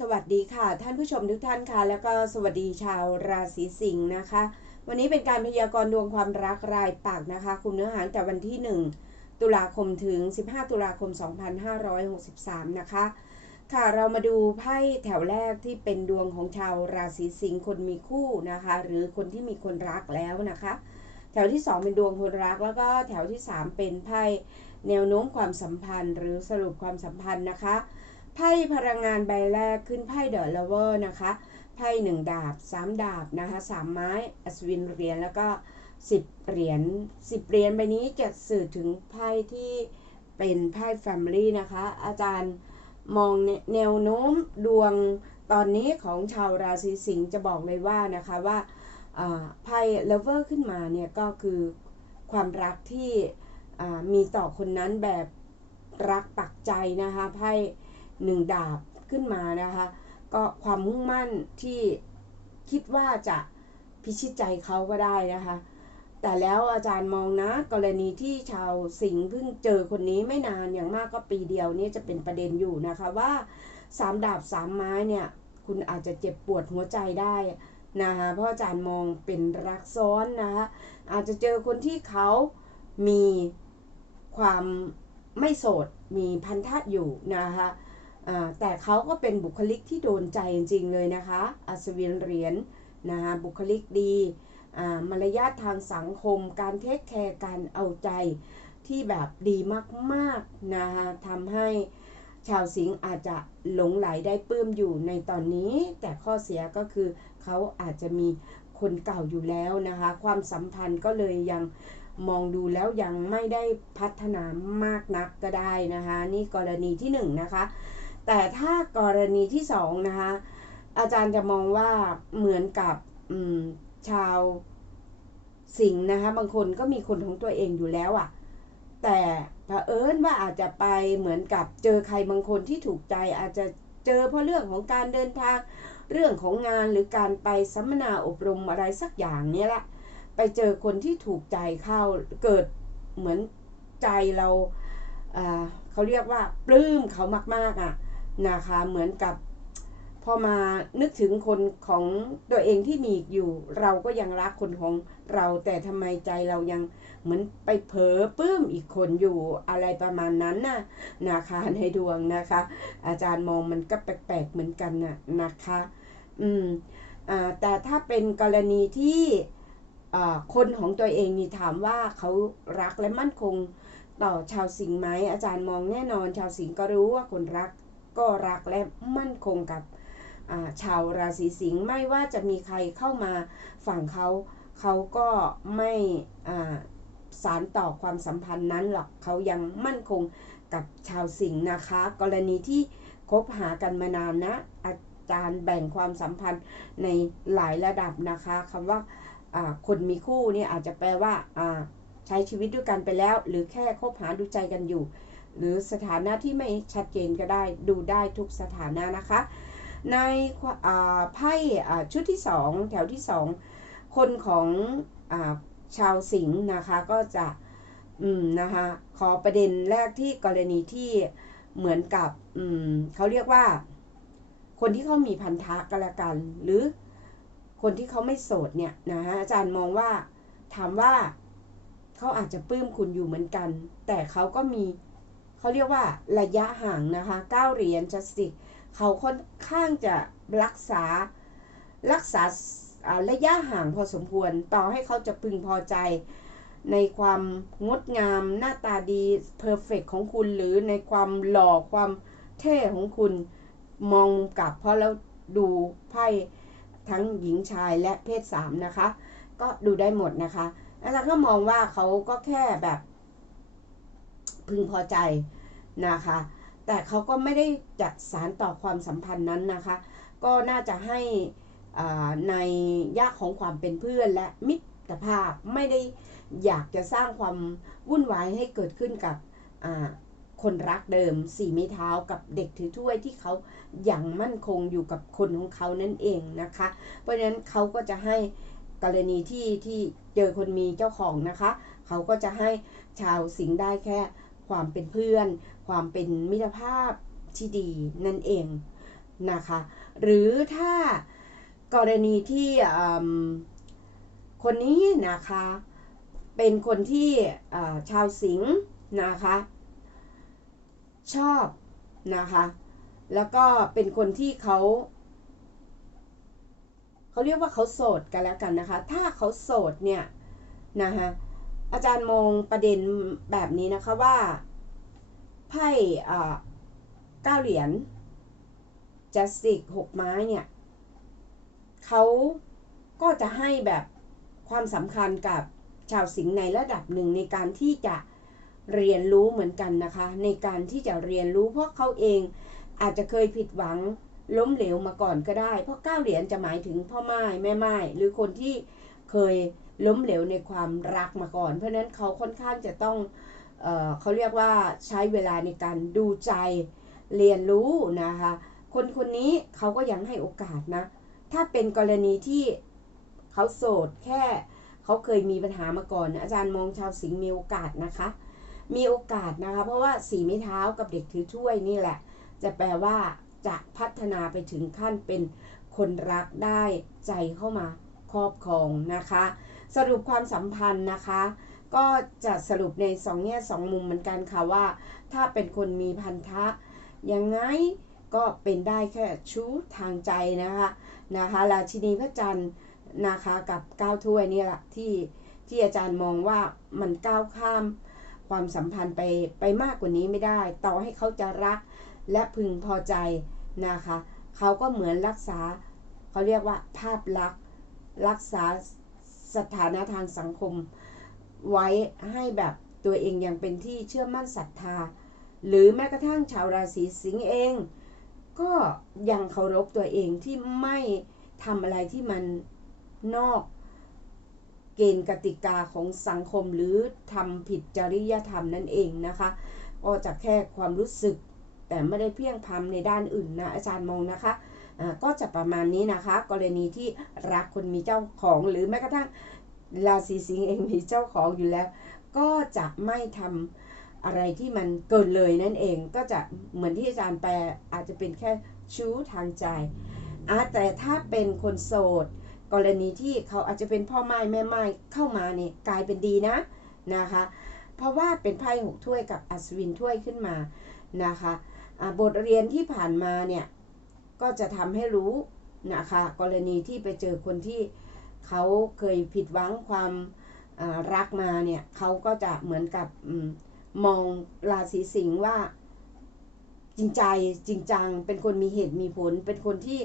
สวัสดีค่ะ ท่านผู้ชมทุกท่านค่ะ แล้วก็สวัสดีชาวราศีสิงห์นะคะ วันนี้เป็นการพยากรณ์ดวงความรักรายปักนะคะ คุณเนื้อหาแต่วันที่ 1 ตุลาคมถึง 15 ตุลาคม 2563 นะคะ ค่ะเรามาดูไพ่แถวแรกที่เป็นดวงของชาวราศีสิงห์คนมีคู่นะคะ หรือคนที่มีคนรักแล้วนะคะ แถวที่ 2 เป็นดวงคนรัก แล้วก็แถวที่ 3 เป็นไพ่แนวโน้มความสัมพันธ์ หรือสรุปความสัมพันธ์นะคะ ไพ่พลังงานใบแรกขึ้นไพ่เดอะเลเวอร์นะคะไพ่หนึ่งดาบสามดาบนะคะสามไม้อัศวินเหรียญแล้วก็สิบเหรียญสิบเหรียญใบนี้จะสื่อถึงไพ่ที่เป็นไพ่แฟมิลี่นะคะ อาจารย์มองแนวโน้มดวงตอนนี้ของชาวราศีสิงห์จะบอกเลยว่านะคะว่าไพ่เลเวอร์ขึ้นมาเนี่ยก็คือความรักที่มีต่อคนนั้นแบบรักปักใจนะคะไพ่ หนึ่งดาบขึ้นมานะคะ ก็ความมุ่งมั่นที่คิดว่าจะพิชิตใจเขาก็ได้นะคะ แต่แล้วอาจารย์มองนะ กรณีที่ชาวสิงห์เพิ่งเจอคนนี้ไม่นานอย่างมากก็ปีเดียวนี่จะเป็นประเด็นอยู่นะคะว่าสามดาบสามไม้เนี่ยคุณอาจจะเจ็บปวดหัวใจได้นะคะเพราะอาจารย์มองเป็นรักซ้อนนะคะอาจจะเจอคนที่เขามีความไม่โสดมีพันธะอยู่นะคะ แต่เขาก็เป็นบุคลิกที่โดนใจจริง ๆ เลยนะคะ อัศวินเหรียญนะคะบุคลิกดีมารยาททางสังคม การเทคแคร์การเอาใจที่แบบดีมากๆนะคะทำให้ชาวสิงห์อาจจะหลงไหลได้ปื้มอยู่ในตอนนี้ แต่ข้อเสียก็คือเขาอาจจะมีคนเก่าอยู่แล้วนะคะ ความสัมพันธ์ก็เลยยังมองดูแล้วยังไม่ได้พัฒนามากนักก็ได้นะคะ นี่กรณีที่1นนะคะ แต่ถ้ากรณีที่สองนะคะ อาจารย์จะมองว่าเหมือนกับชาวสิงห์นะคะ บางคนก็มีคนของตัวเองอยู่แล้วอะ่ะ แต่เผอิญว่าอาจจะไปเหมือนกับเจอใครบางคนที่ถูกใจ อาจจะเจอเพราะเรื่องของการเดินทางเรื่องของงานหรือการไปสัมมนาอบรมอะไรสักอย่างเนี้แหละไปเจอคนที่ถูกใจเข้าเกิดเหมือนใจเราเขาเรียกว่าปลื้มเขามากๆอะ่ะ นะคะเหมือนกับพอมานึกถึงคนของตัวเองที่มีอยู่ เราก็ยังรักคนของเรา แต่ทำไมใจเรายังเหมือนไปเผลอปื้มอีกคนอยู่อะไรประมาณนั้นน่ะนะคะในดวงนะคะ อาจารย์มองมันก็แปลกๆเหมือนกันน่ะนะคะ อืมอ่าแต่ถ้าเป็นกรณีที่คนของตัวเองนี่ถามว่าเขารักและมั่นคงต่อชาวสิงห์ไหมอาจารย์มองแน่นอนชาวสิงห์ก็รู้ว่าคนรัก ก็รักและมั่นคงกับชาวราศีสิงห์ไม่ว่าจะมีใครเข้ามาฝั่งเขาเขาก็ไม่สารต่อความสัมพันธ์นั้นหรอกเขายังมั่นคงกับชาวสิงห์นะคะ กรณีที่คบหากันมานานนะ อาจารย์แบ่งความสัมพันธ์ในหลายระดับนะคะคำว่าคนมีคู่นี่อาจจะแปลว่าใช้ชีวิตด้วยกันไปแล้ว หรือแค่คบหาดูใจกันอยู่ หรือสถานะที่ไม่ชัดเจนก็ได้ดูได้ทุกสถานะนะคะ ในไพ่ชุดที่ 2 แถวที่ 2 คนของอชาวสิงห์นะคะก็จะอืมนะคะขอประเด็นแรกที่กรณีที่เหมือนกับอืมเขาเรียกว่า คนที่เขามีพันธะก็แล้วกัน หรือคนที่เขาไม่โสดเนี่ยนะฮะอาจารย์มองว่าถามว่าเขาอาจจะปลื้มคุณอยู่เหมือนกัน แต่เขาก็มี เขาเรียกว่าระยะห่างนะคะเก้าเหรียญจัสติกเขาค่อนข้างจะรักษารักษาระยะห่างพอสมควร ต่อให้เขาจะพึงพอใจ ในความงดงามหน้าตาดีเพอร์เฟกของคุณ หรือในความหล่อความเท่ของคุณมองกลับ เพราะแล้วดูไพ่ทั้งหญิงชายและเพศสามนะคะ ก็ดูได้หมดนะคะอาจารย์ก็มองว่าเขาก็แค่แบบ พึงพอใจนะคะ แต่เขาก็ไม่ได้จัดสารต่อความสัมพันธ์นั้นนะคะ ก็น่าจะให้ในยากของความเป็นเพื่อนและมิตรภาพไม่ได้อยากจะสร้างความวุ่นวายให้เกิดขึ้นกับคนรักเดิมสี่ไม้เท้ากับเด็กถือถ้วยที่เขาอย่างมั่นคงอยู่กับคนของเขานั่นเองนะคะ เพราะฉะนั้นเขาก็จะให้กรณีที่ที่เจอคนมีเจ้าของนะคะ เขาก็จะให้ชาวสิงห์ได้แค่ ความเป็นเพื่อน ความเป็นมิตรภาพที่ดีนั่นเองนะคะ หรือถ้ากรณีที่คนนี้นะคะเป็นคนที่ชาวสิงห์นะคะ ชอบนะคะ แล้วก็เป็นคนที่เขาเขาเรียกว่าเขาโสดกันแล้วกันนะคะ ถ้าเขาโสดเนี่ยนะคะ อาจารย์มองประเด็นแบบนี้นะคะว่าไพ่เก้าเหรียญจัสติกหกไม้เนี่ยเขาก็จะให้แบบความสำคัญกับชาวสิงห์ในระดับหนึ่งในการที่จะเรียนรู้เหมือนกันนะคะ ในการที่จะเรียนรู้เพราะเขาเองอาจจะเคยผิดหวังล้มเหลวมาก่อนก็ได้ เพราะเก้าเหรียญจะหมายถึงพ่อไม้แม่ไม้หรือคนที่เคย ล้มเหลวในความรักมาก่อน เพราะฉะนั้นเขาค่อนข้างจะต้องเออเขาเรียกว่าใช้เวลาในการดูใจเรียนรู้นะคะ คนคนนี้เขาก็ยังให้โอกาสนะ ถ้าเป็นกรณีที่เขาโสดแค่เขาเคยมีปัญหามาก่อน อาจารย์มองชาวสิงห์มีโอกาสนะคะ มีโอกาสนะคะ เพราะว่าสีไม้เท้ากับเด็กถือถ้วยนี่แหละ จะแปลว่าจะพัฒนาไปถึงขั้นเป็นคนรักได้ใจเข้ามาครอบครองนะคะ สรุปความสัมพันธ์นะคะ ก็จะสรุปในสองแง่สองมุมเหมือนกันค่ะว่า ถ้าเป็นคนมีพันธะยังไงก็เป็นได้แค่ชู้ทางใจนะคะนะคะราชินีพระจันทร์นะคะกับก้าวถ้วยนี่แหละที่ที่อาจารย์มองว่ามันก้าวข้ามความสัมพันธ์ไปไปมากกว่านี้ไม่ได้ ต่อให้เขาจะรักและพึงพอใจนะคะ เขาก็เหมือนรักษา เขาเรียกว่าภาพลักษณ์รักษา สถานะทางสังคมไว้ให้แบบตัวเองยังเป็นที่เชื่อมั่นศรัทธา หรือแม้กระทั่งชาวราศีสิงห์เอง ก็ยังเคารพตัวเองที่ไม่ทำอะไรที่มันนอกเกณฑ์กติกาของสังคมหรือทำผิดจริยธรรมนั่นเองนะคะก็จะแค่ความรู้สึกแต่ไม่ได้เพียงพำในด้านอื่นนะอาจารย์มองนะคะ ก็จะประมาณนี้นะคะ กรณีที่รักคนมีเจ้าของหรือแม้กระทั่งราศีสิงห์เองมีเจ้าของอยู่แล้ว ก็จะไม่ทำอะไรที่มันเกินเลยนั่นเองก็จะเหมือนที่อาจารย์แปลอาจจะเป็นแค่ชู้ทางใจอะแต่ถ้าเป็นคนโสด กรณีที่เขาอาจจะเป็นพ่อไม้แม่ไม้เข้ามาเนี่ยกลายเป็นดีนะนะคะ เพราะว่าเป็นไพ่หกถ้วยกับอัศวินถ้วยขึ้นมานะคะะบทเรียนที่ผ่านมาเนี่ย ก็จะทำให้รู้นะคะ กรณีที่ไปเจอคนที่เขาเคยผิดหวังความรักมาเนี่ยเขาก็จะเหมือนกับมองราศีสิงห์ว่าจริงใจจริงจัง เป็นคนมีเหตุมีผล เป็นคนที่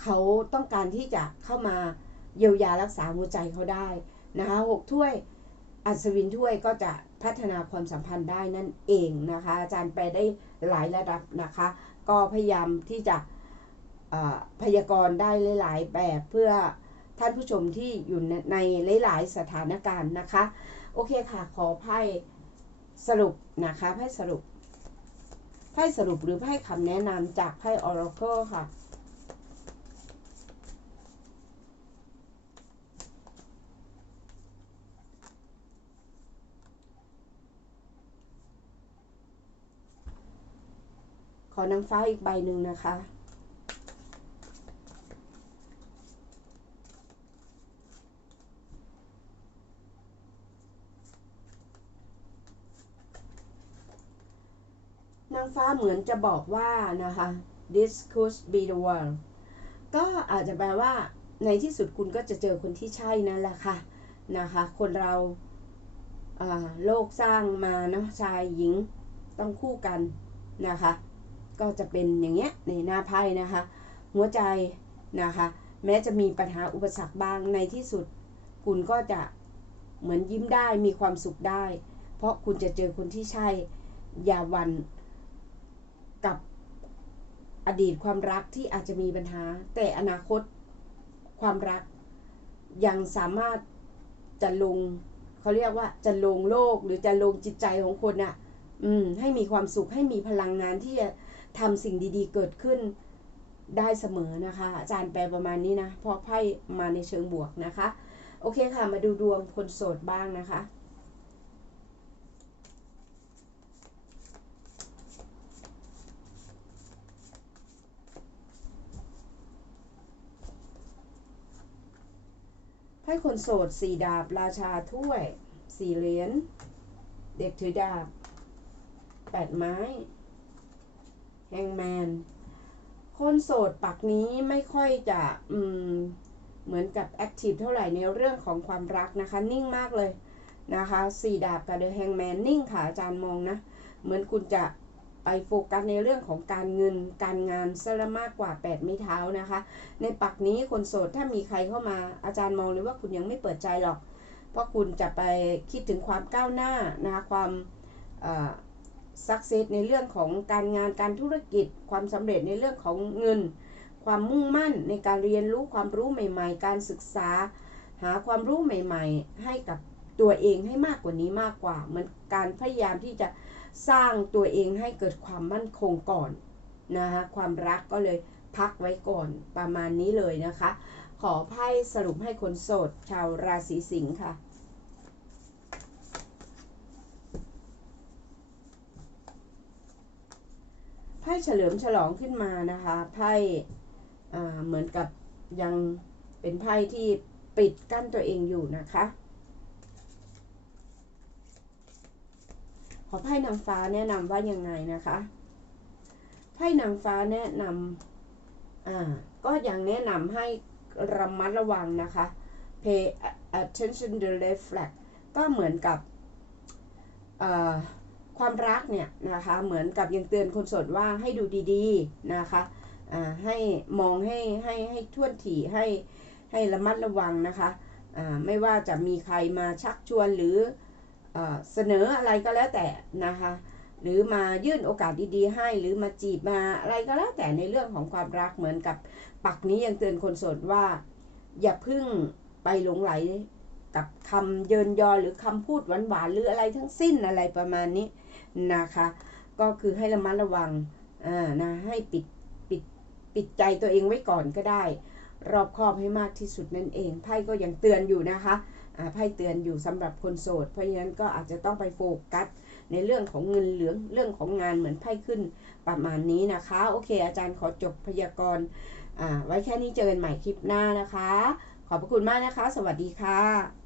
เขาต้องการที่จะเข้ามาเยียวยารักษาหัวใจเขาได้นะคะหกถ้วยอัศวินถ้วยก็จะพัฒนาความสัมพันธ์ได้นั่นเองนะคะ อาจารย์แปได้หลายระดับนะคะ ก็พยายามที่จะพยากรณ์ได้หลาย ๆ แบบเพื่อท่านผู้ชมที่อยู่ในหลาย ๆ สถานการณ์นะคะ โอเคค่ะ ขอไพ่สรุปนะคะไพ่สรุปไพ่สรุปหรือไพ่คำแนะนำจากไพ่ Oracle ค่ะ ขอนางฟ้าอีกใบหนึ่งนะคะ นางฟ้าเหมือนจะบอกว่านะคะ this could be the one ก็อาจจะแปลว่า ในที่สุดคุณก็จะเจอคนที่ใช่นั่นแหละค่ะนะคะ คนเราโลกสร้างมาเนาะชายหญิงต้องคู่กันนะคะ ก็จะเป็นอย่างเงี้ยในหน้าไพ่นะคะ หัวใจนะคะ แม้จะมีปัญหาอุปสรรคบ้างในที่สุด คุณก็จะเหมือนยิ้มได้มีความสุขได้ เพราะคุณจะเจอคนที่ใช่อย่าวันกับอดีตความรักที่อาจจะมีปัญหา แต่อนาคตความรักยังสามารถจะลงเขาเรียกว่าจะลงโลกหรือจะลงจิตใจของคนอะ่ะ อืม ให้มีความสุขให้มีพลังงานที่จะ ทำสิ่งดีๆ เกิดขึ้นได้เสมอนะคะ อาจารย์แปลประมาณนี้นะ เพราะไพ่มาในเชิงบวกนะคะ โอเคค่ะ มาดูดวงคนโสดบ้างนะคะไพ่คนโสดสี่ดาบ ราชาถ้วยสี่เหรียญเด็กถือดาบแปดไม้ แฮงแมนคนโสดปักนี้ไม่ค่อยจะอืมเหมือนกับแอคทีฟเท่าไหร่ในเรื่องของความรักนะคะ นิ่งมากเลยนะคะสี่ดาบกับเดอะแฮงแมนนิ่งค่ะอาจารย์มองนะ เหมือนคุณจะไปโฟกัสในเรื่องของการเงินการงานซะละมากกว่า8มิเท้านะคะ ในปักนี้คนโสดถ้ามีใครเข้ามาอาจารย์มองเลยว่าคุณยังไม่เปิดใจหรอก เพราะคุณจะไปคิดถึงความก้าวหน้านะคะความ สักเซสในเรื่องของการงานการธุรกิจ ความสำเร็จในเรื่องของเงิน ความมุ่งมั่นในการเรียนรู้ความรู้ใหม่ ๆ การศึกษา หาความรู้ใหม่ ๆ ให้กับตัวเองให้มากกว่านี้มากกว่า เหมือนการพยายามที่จะสร้างตัวเองให้เกิดความมั่นคงก่อนนะคะความรักก็เลยพักไว้ก่อนประมาณนี้เลยนะคะ ขอไพ่สรุปให้คนโสด ชาวราศีสิงค์ค่ะ ไพ่เฉลิมฉลองขึ้นมานะคะไพ่เหมือนกับยังเป็นไพ่ที่ปิดกั้นตัวเองอยู่นะคะ ขอไพ่นางฟ้าแนะนำว่ายังไงนะคะไพ่นางฟ้าแนะนำอ่าก็ยังแนะนำให้ระมัดระวังนะคะ pay attention to red flag ก็เหมือนกับ ความรักเนี่ยนะคะเหมือนกับยังเตือนคนโสดว่าให้ดูดีๆนะคะให้มองให้ให้ให้ท่วนถี่ให้ให้ระมัดระวังนะคะไม่ว่าจะมีใครมาชักชวนหรือเสนออะไรก็แล้วแต่นะคะหรือมายื่นโอกาสดีๆ ให้หรือมาจีบมาอะไรก็แล้วแต่ในเรื่องของความรักเหมือนกับปักนี้ยังเตือนคนโสดว่า อย่าพึ่งไปหลงไหลกับคำเยินยอหรือคำพูดหวานๆหรืออะไรทั้งสิ้นอะไรประมาณนี้ นะคะ ก็คือให้ระมัดระวังอ่านะให้ปิดปิดปิดใจตัวเองไว้ก่อนก็ได้ รอบคอบให้มากที่สุดนั่นเองไพ่ก็ยังเตือนอยู่นะคะไพ่เตือนอยู่สำหรับคนโสด เพราะฉะนั้นก็อาจจะต้องไปโฟกัสในเรื่องของเงินเหลืองเรื่องของงานเหมือนไพ่ขึ้นประมาณนี้นะคะ โอเค อาจารย์ขอจบพยากรณ์ไว้แค่นี้เจอกันใหม่คลิปหน้านะคะ ขอบพระคุณมากนะคะ สวัสดีค่ะ